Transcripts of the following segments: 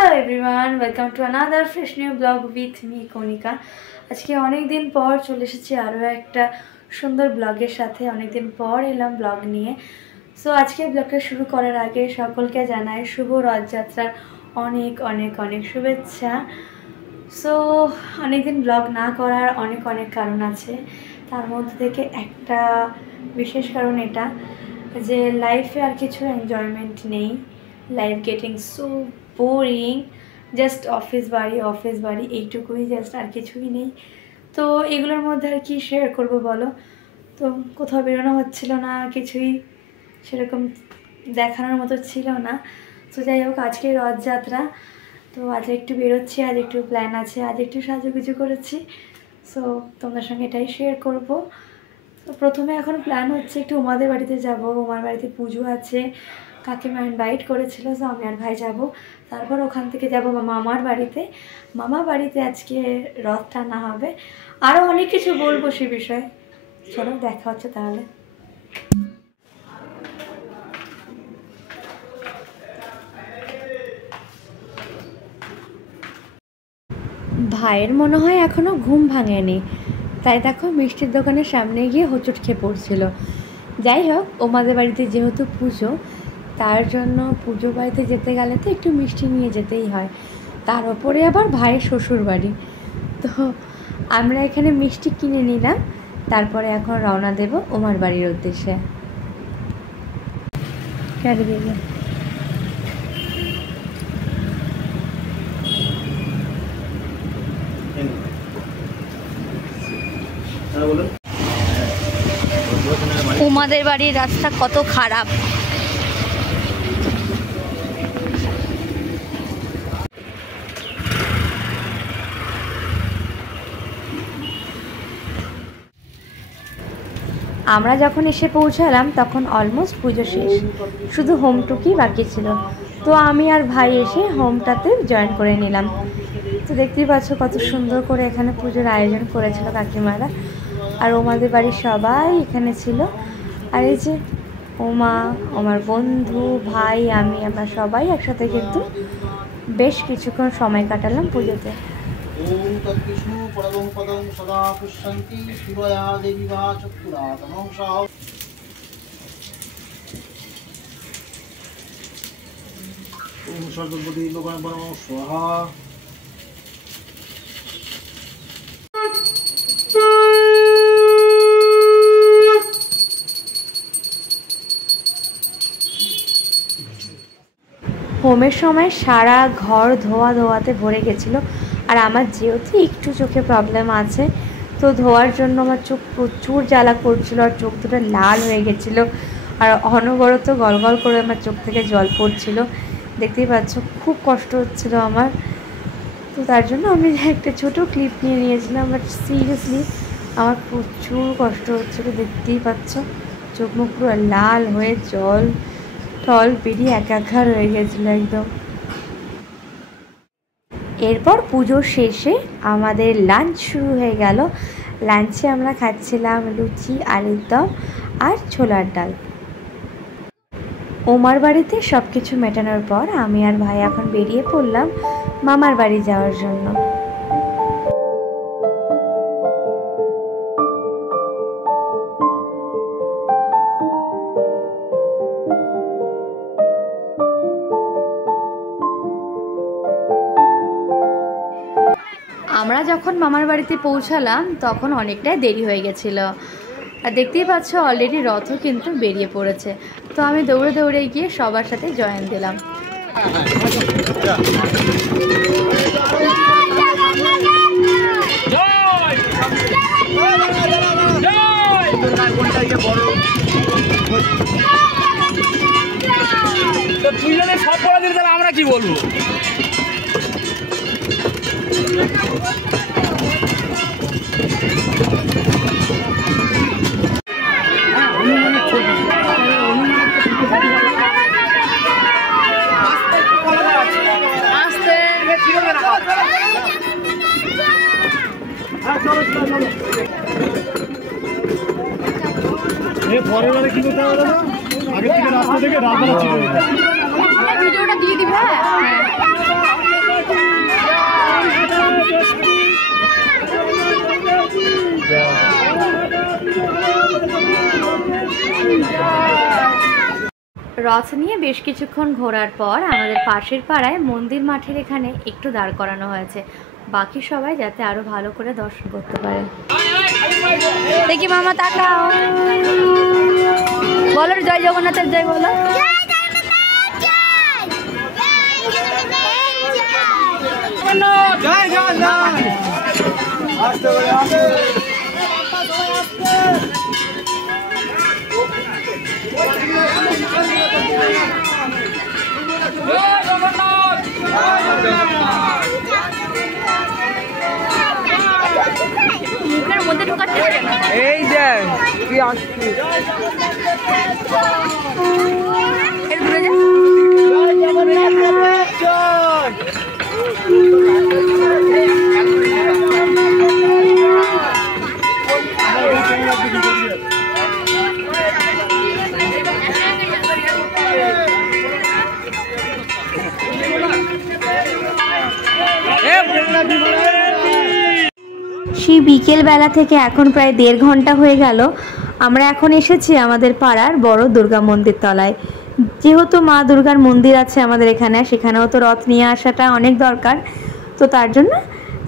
Hello everyone, welcome to another fresh new blog with me Kanika. আজকে অনেক দিন পর চলে এসেছি আরও একটা সুন্দর ব্লগের সাথে। অনেক দিন পর এলাম ব্লগ নিয়ে। সো আজকে ব্লগটা শুরু করার আগে সকলকে জানাই শুভ রথযাত্রার অনেক অনেক অনেক শুভেচ্ছা। সো অনেকদিন ব্লগ না করার অনেক অনেক কারণ আছে, তার মধ্যে থেকে একটা বিশেষ কারণ এটা যে লাইফে আর কিছু এনজয়মেন্ট নেই। Life getting so boring, just office বাড়ি এইটুকুই, জাস্ট আর কিছুই নেই। তো এগুলোর মধ্যে আর কি শেয়ার করব বলো। তো কোথাও বেরোনো হচ্ছিল না, কিছুই সেরকম দেখানোর মতো ছিল না। তো যাই হোক, আজকে রথযাত্রা, তো আজ একটু বেরোচ্ছি, আজ একটু প্ল্যান আছে, আজ একটু সাজুগুজু করেছি। সো তোমাদের সঙ্গে এটাই শেয়ার করব। তো প্রথমে এখন প্ল্যান হচ্ছে একটু উমাদের বাড়িতে যাব। উমার বাড়িতে পুজো আছে, কাকিমা ইনভাইট করেছিল, তো আমি আর ভাই যাব। তারপর ওখান থেকে যাব মামার বাড়িতে। মামার বাড়িতে আজকে রথ টানা হবে। আরও অনেক কিছু বলবো সে বিষয়ে। চলো দেখা হচ্ছে তাহলে। ভাইয়ের মনে হয় এখনও ঘুম ভাঙেনি, তাই দেখো মিষ্টির দোকানের সামনে গিয়ে হোঁচট খেয়ে পড়ছিল। যাই হোক, ওমাদের বাড়িতে যেহেতু পুজো, তার জন্য পুজো বাড়িতে যেতে গেলে তো একটু মিষ্টি নিয়ে যেতেই হয়। তার ওপরে আবার ভাইয়ের শ্বশুর বাড়ি, তো আমরা এখানে মিষ্টি কিনে নিলাম। তারপরে এখন রওনা দেব ওমার বাড়ির উদ্দেশ্যে। চারিদিকে উমাদের বাড়ির রাস্তা কত খারাপ। আমরা যখন এসে পৌঁছালাম তখন অলমোস্ট পুজো শেষ, শুধু হোমটুকুই বাকি ছিল। তো আমি আর ভাই এসে হোমটাতে জয়েন করে নিলাম। তো দেখতেই পাচ্ছ কত সুন্দর করে এখানে পুজোর আয়োজন করেছিল কাকিমারা, আর ওমাদের বাড়ির সবাই এখানে ছিল। আর এই যে ওমা, আমার বন্ধু, ভাই, আমরা সবাই একসাথে কিন্তু বেশ কিছুক্ষণ সময় কাটালাম পুজোতে। ओम तद्विष्णु परमं पदं सदा पुष्यन्ति शिवया देवी वा चक्षुरातनं सा ओम सरस्वती लोकाय परमं स्वाहा। হোমের সময় সারা ঘর ধোয়াতে ভরে গেছিলো। আর আমার যেহেতু একটু চোখে প্রবলেম আছে, তো ধোয়ার জন্য আমার চোখ প্রচুর জ্বালা করছিলো, আর চোখ দুটো লাল হয়ে গেছিলো, আর অনবরত গলগল করে আমার চোখ থেকে জল পড়ছিল। দেখতেই পাচ্ছ খুব কষ্ট হচ্ছিল আমার। তো তার জন্য আমি একটা ছোটো ক্লিপ নিয়ে নিয়েছিলাম, বাট সিরিয়াসলি আমার প্রচুর কষ্ট হচ্ছিলো। দেখতেই পাচ্ছ চোখ মুখ পুরো লাল হয়ে জল টল বেরিয়ে একাকার হয়ে গেছিলো একদম। এরপর পুজোর শেষে আমাদের লাঞ্চ শুরু হয়ে গেল। লাঞ্চে আমরা খাচ্ছিলাম লুচি, আলুর দম আর ছোলার ডাল। ওমার বাড়িতে সব কিছু মেটানোর পর আমি আর ভাই এখন বেরিয়ে পড়লাম মামার বাড়ি যাওয়ার জন্য। আমরা যখন মামার বাড়িতে পৌঁছালাম তখন অনেকটাই দেরি হয়ে গেছিলো, আর দেখতেই পাচ্ছ অলরেডি রথও কিন্তু বেরিয়ে পড়েছে। তো আমি দৌড়ে দৌড়ে গিয়ে সবার সাথে জয়েন দিলাম। সব পড়া দিলে তাহলে আমরা কি বলবো? পরের বারে কি করতে হবে না, আগে থেকে রাস্তা থেকে রাস্তা ভিডিওটা দিয়ে দিবে। রথ নিয়ে বেশ কিছুক্ষণ ঘোরার পর আমাদের পাশের পাড়ায় মন্দির মাঠের এখানে একটু দাঁড় করানো হয়েছে, বাকি সবাই যাতে আরো ভালো করে দর্শন করতে পারে। দেখি মামা তাকাও, বলো জয় জগন্নাথের জয় বলো। জয় জগন্নাথ। মুখের মধ্যে ঢোকাচ্ছে এই দেখ তুই আসছিস। সেই বিকেলবেলা থেকে এখন প্রায় 1.5 ঘন্টা হয়ে গেল। আমরা এখন এসেছি আমাদের পাড়ার বড় দুর্গা মন্দির তলায়। যেহেতু মা দুর্গার মন্দির আছে আমাদের এখানে, সেখানেও তো রথ নিয়ে আসাটা অনেক দরকার। তো তার জন্য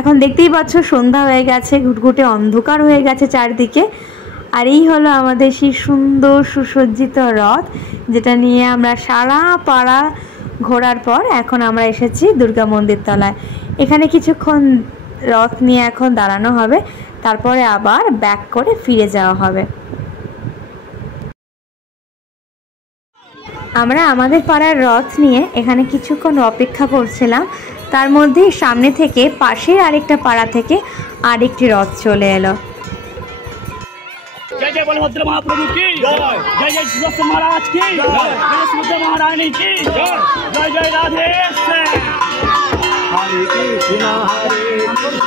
এখন দেখতেই পাচ্ছ সন্ধ্যা হয়ে গেছে, ঘুটঘুটে অন্ধকার হয়ে গেছে চারদিকে। আর এই হলো আমাদের সেই সুন্দর সুসজ্জিত রথ, যেটা নিয়ে আমরা সারা পাড়া ঘোরার পর এখন আমরা এসেছি দুর্গা মন্দির তলায়। এখানে কিছুক্ষণ রথ নিয়ে এখন দাঁড়ানো হবে, তারপরে আবার ব্যাক করে ফিরে যাওয়া হবে। আমরা আমাদের পাড়ার রথ নিয়ে এখানে কিছুক্ষণ অপেক্ষা করছিলাম, তার মধ্যেই সামনে থেকে পাশের আরেকটা পাড়া থেকে আরেকটি রথ চলে এলো। जय जय बलभद्र महाप्रभु की जय, जय जय सुदर्शन महाराज की जय, जय सुभद्रा महारानी की जय, जय जय राधे श्याम। हरे कृष्ण हरे कृष्ण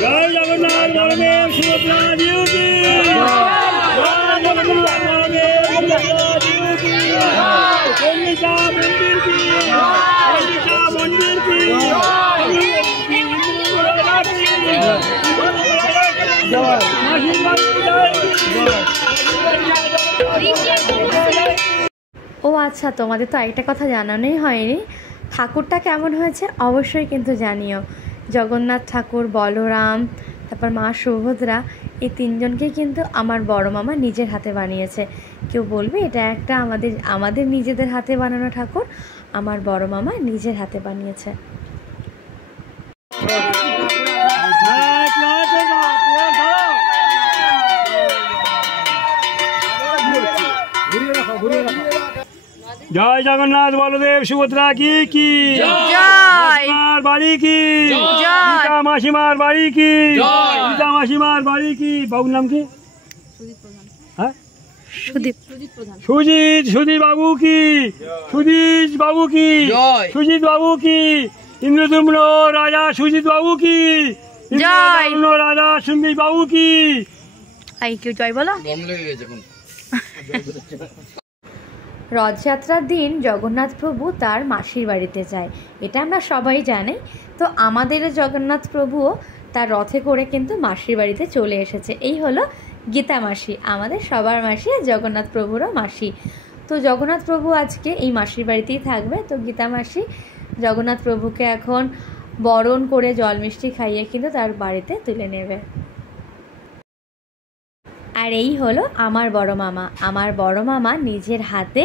जय जगन्नाथ बलदेव सुभद्रा जी की जय, जगन्नाथ बलदेव सुभद्रा जी की जय, चंडिका मंदिर की चंडिका मंदिर की ও আচ্ছা, তোমাদের তো একটা কথা জানানোই হয়নি, ঠাকুরটা কেমন হয়েছে অবশ্যই কিন্তু জানিও। জগন্নাথ ঠাকুর, বলরাম, তারপর মা সুভদ্রা, এই তিনজনকেই কিন্তু আমার বড় মামা নিজের হাতে বানিয়েছে। কেউ বলবে এটা একটা আমাদের নিজেদের হাতে বানানো ঠাকুর, আমার বড় মামা নিজের হাতে বানিয়েছে। जय जगन्नाथ बलदेव सुभद्रा की जय, बाड़ी की जय, मासीमार बाड़ी की जय, मासीमार बाड़ी की। बाबू नाम की সুদীপ सुजीत बाबू की, सुजीत बाबू की, सुजीत बाबू की, इंद्रदुम्न राजा सुजीत बाबू की जय, राजा सुंदर बाबू की। আই কেউ জয় বলো। রথযাত্রার দিন জগন্নাথ প্রভু তার মাসির বাড়িতে যায়, এটা আমরা সবাই জানি। তো আমাদের জগন্নাথ প্রভুও তার রথে করে কিন্তু মাসির বাড়িতে চলে এসেছে। এই হলো গীতা মাসি, আমাদের সবার মাসি, জগন্নাথ প্রভুরও মাসি। তো জগন্নাথ প্রভু আজকে এই মাসির বাড়িতেই থাকবে। তো গীতা মাসি জগন্নাথ প্রভুকে এখন বরণ করে জল মিষ্টি খাইয়ে কিন্তু তার বাড়িতে তুলে নেবে। আর এই হলো আমার বড় মামা। আমার বড় মামা নিজের হাতে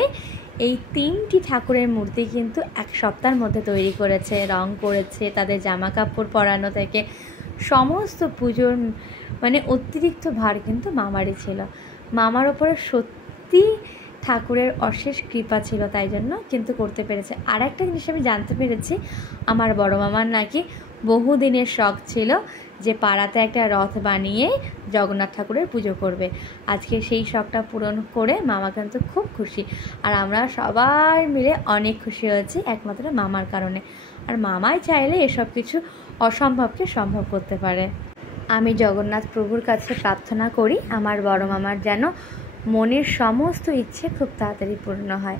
এই 3টি ঠাকুরের মূর্তি কিন্তু 1 সপ্তাহের মধ্যে তৈরি করেছে, রং করেছে, তাদের জামা কাপড় পরানো থেকে সমস্ত পুজোর মানে অতিরিক্ত ভার কিন্তু মামারই ছিল। মামার ওপরে সত্যি ঠাকুরের অশেষ কৃপা ছিল, তাই জন্য কিন্তু করতে পেরেছে। আর একটা জিনিস আমি জানতে পেরেছি, আমার বড় মামার নাকি বহুদিনের শখ ছিল যে পাড়াতে একটা রথ বানিয়ে জগন্নাথ ঠাকুরের পুজো করবে। আজকে সেই শখটা পূরণ করে মামা কিন্তু খুব খুশি, আর আমরা সবাই মিলে অনেক খুশি হয়েছি একমাত্র মামার কারণে। আর মামাই চাইলে এসব কিছু অসম্ভবকে সম্ভব করতে পারে। আমি জগন্নাথ প্রভুর কাছে প্রার্থনা করি আমার বড় মামার যেন মনের সমস্ত ইচ্ছে খুব তাড়াতাড়ি পূর্ণ হয়।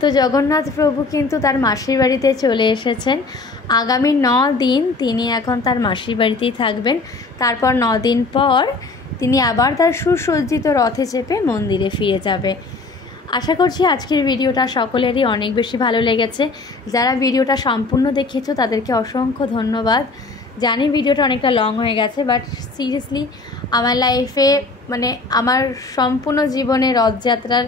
তো জগন্নাথ প্রভু কিন্তু তার মাসির বাড়িতে চলে এসেছেন। আগামী 9 দিন তিনি এখন তার মাসির বাড়িতেই থাকবেন। তারপর 9 দিন পর তিনি আবার তার সুসজ্জিত রথে চেপে মন্দিরে ফিরে যাবে। আশা করছি আজকের ভিডিওটা সকলেরই অনেক বেশি ভালো লেগেছে। যারা ভিডিওটা সম্পূর্ণ দেখেছো তাদেরকে অসংখ্য ধন্যবাদ। জানি ভিডিওটা অনেকটা লং হয়ে গেছে, বাট সিরিয়াসলি আমার লাইফে আমার সম্পূর্ণ জীবনে রথযাত্রার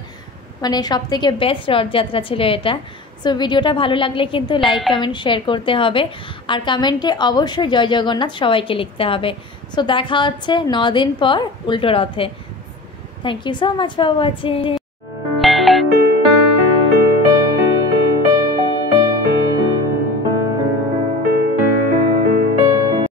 সবথেকে বেস্ট রথযাত্রা ছিল এটা। সো ভিডিওটা ভালো লাগলে কিন্তু লাইক কমেন্ট শেয়ার করতে হবে, আর কমেন্টে অবশ্যই জয় জগন্নাথ সবাইকে লিখতে হবে। সো দেখা হচ্ছে 9 দিন পর উল্টো রথে। Thank you so much for watching.